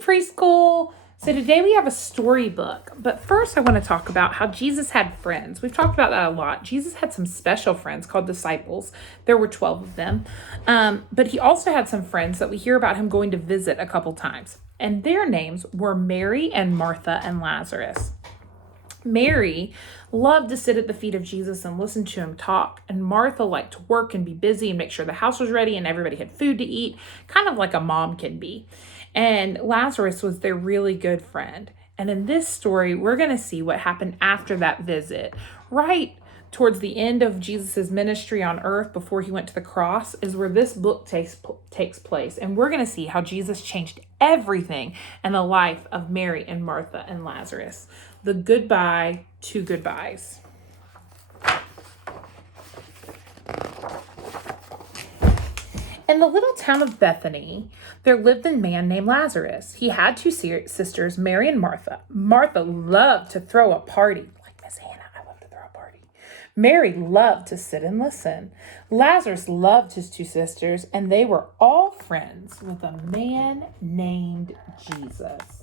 preschool. So today we have a storybook, but first I want to talk about how Jesus had friends. We've talked about that a lot. Jesus had some special friends called disciples. There were 12 of them, but he also had some friends that we hear about him going to visit a couple times, and their names were Mary and Martha and Lazarus. Mary loved to sit at the feet of Jesus and listen to him talk, and Martha liked to work and be busy and make sure the house was ready and everybody had food to eat, kind of like a mom can be. And Lazarus was their really good friend. And in this story, we're going to see what happened after that visit. Right towards the end of Jesus's ministry on earth before he went to the cross is where this book takes place. And we're going to see how Jesus changed everything in the life of Mary and Martha and Lazarus. The goodbye to goodbyes. In the little town of Bethany, there lived a man named Lazarus. He had two sisters, Mary and Martha. Martha loved to throw a party. Like Miss Hannah, I love to throw a party. Mary loved to sit and listen. Lazarus loved his two sisters, and they were all friends with a man named Jesus.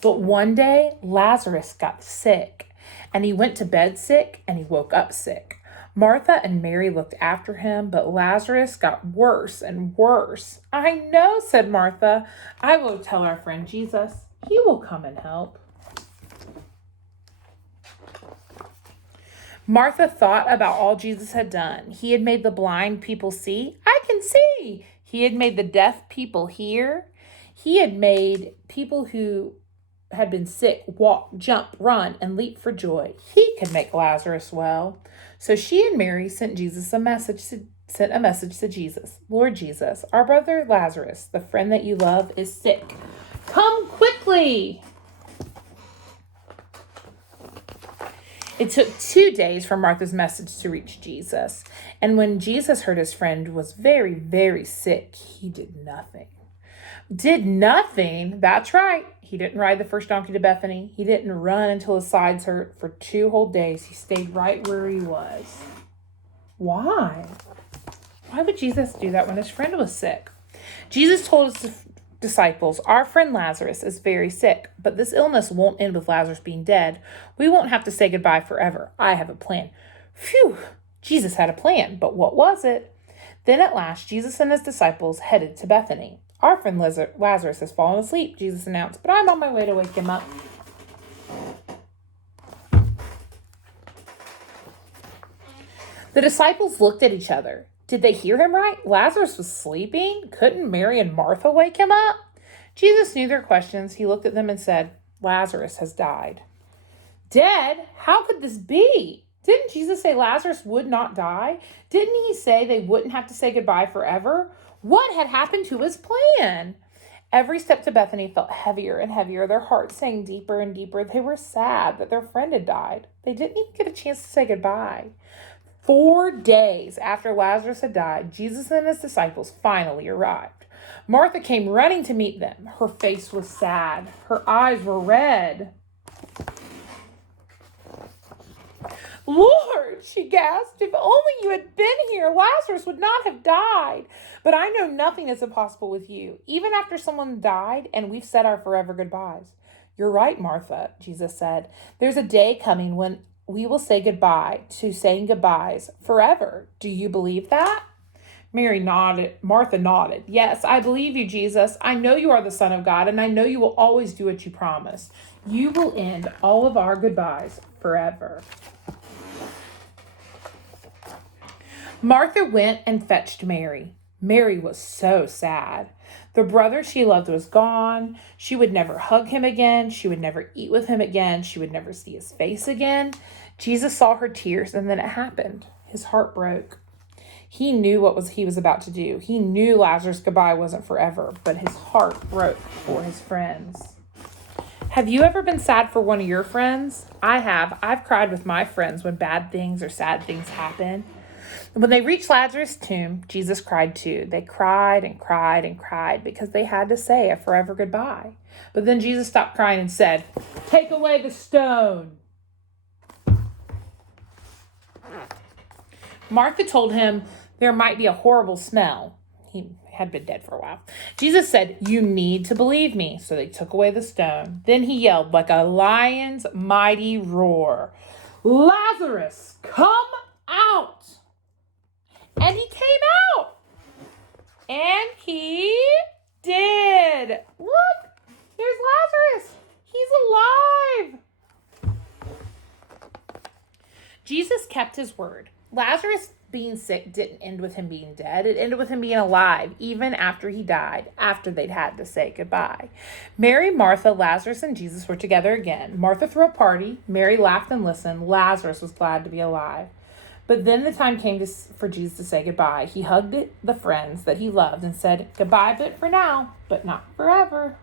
But one day, Lazarus got sick, and he went to bed sick, and he woke up sick. Martha and Mary looked after him, but Lazarus got worse and worse. "I know," said Martha. "I will tell our friend Jesus. He will come and help." Martha thought about all Jesus had done. He had made the blind people see. "I can see." He had made the deaf people hear. He had made people who had been sick walk, jump, run, and leap for joy. He could make Lazarus well. So she and Mary sent a message to Jesus. "Lord Jesus, our brother Lazarus, the friend that you love, is sick. Come quickly." It took 2 days for Martha's message to reach Jesus. And when Jesus heard his friend was very, very sick, he did nothing. Did nothing? That's right. He didn't ride the first donkey to Bethany. He didn't run until his sides hurt. For 2 whole days, he stayed right where he was. Why? Why would Jesus do that when his friend was sick? Jesus told his disciples, "Our friend Lazarus is very sick, but this illness won't end with Lazarus being dead. We won't have to say goodbye forever. I have a plan." Phew! Jesus had a plan, but what was it? Then at last, Jesus and his disciples headed to Bethany. "Our friend Lazarus has fallen asleep," Jesus announced, "but I'm on my way to wake him up." The disciples looked at each other. Did they hear him right? Lazarus was sleeping? Couldn't Mary and Martha wake him up? Jesus knew their questions. He looked at them and said, "Lazarus has died." "Dead? How could this be? Didn't Jesus say Lazarus would not die? Didn't he say they wouldn't have to say goodbye forever? What had happened to his plan?" Every step to Bethany felt heavier and heavier. Their hearts sank deeper and deeper. They were sad that their friend had died. They didn't even get a chance to say goodbye. 4 days after Lazarus had died, Jesus and his disciples finally arrived. Martha came running to meet them. Her face was sad. Her eyes were red. "Lord," she gasped, "if only you had been here, Lazarus would not have died. But I know nothing is impossible with you, even after someone died and we've said our forever goodbyes." "You're right, Martha," Jesus said. "There's a day coming when we will say goodbye to saying goodbyes forever. Do you believe that?" Martha nodded. "Yes, I believe you, Jesus. I know you are the Son of God, and I know you will always do what you promised. You will end all of our goodbyes forever." Martha went and fetched Mary. Mary was so sad. The brother she loved was gone. She would never hug him again. She would never eat with him again. She would never see his face again. Jesus saw her tears, and then it happened. His heart broke. He knew what he was about to do. He knew Lazarus' goodbye wasn't forever, but his heart broke for his friends. Have you ever been sad for one of your friends? I have. I've cried with my friends when bad things or sad things happen. When they reached Lazarus' tomb, Jesus cried too. They cried and cried and cried because they had to say a forever goodbye. But then Jesus stopped crying and said, "Take away the stone." Martha told him there might be a horrible smell. had been dead for a while. Jesus said, "You need to believe me." So they took away the stone. Then he yelled like a lion's mighty roar, "Lazarus, come out!" And he came out. And he did. Look, there's Lazarus. He's alive. Jesus kept his word. Lazarus being sick didn't end with him being dead. It ended with him being alive, even after he died, after they'd had to say goodbye. Mary, Martha, Lazarus, and Jesus were together again. Martha threw a party. Mary laughed and listened. Lazarus was glad to be alive. But then the time came for Jesus to say goodbye. He hugged the friends that he loved and said, "Goodbye, but for now, but not forever."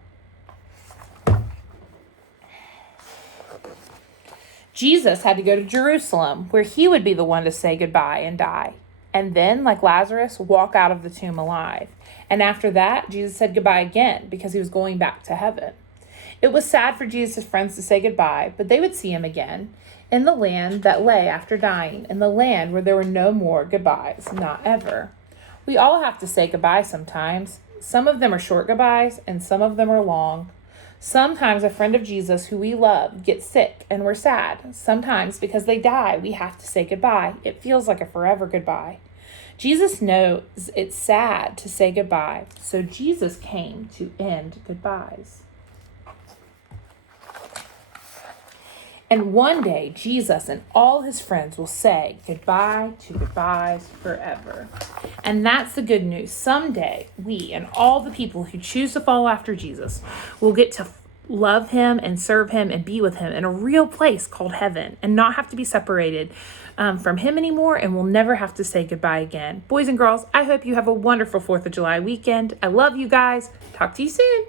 Jesus had to go to Jerusalem, where he would be the one to say goodbye and die. And then, like Lazarus, walk out of the tomb alive. And after that, Jesus said goodbye again because he was going back to heaven. It was sad for Jesus' friends to say goodbye, but they would see him again in the land that lay after dying, in the land where there were no more goodbyes, not ever. We all have to say goodbye sometimes. Some of them are short goodbyes, and some of them are long. Sometimes a friend of Jesus who we love gets sick and we're sad. Sometimes because they die, we have to say goodbye. It feels like a forever goodbye. Jesus knows it's sad to say goodbye, so Jesus came to end goodbyes. And one day, Jesus and all his friends will say goodbye to goodbyes forever. And that's the good news. Someday, we and all the people who choose to follow after Jesus will get to love him and serve him and be with him in a real place called heaven and not have to be separated from him anymore, and we'll never have to say goodbye again. Boys and girls, I hope you have a wonderful 4th of July weekend. I love you guys. Talk to you soon.